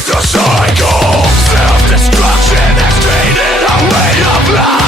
break the cycle. Self-destruction has made it a way of life.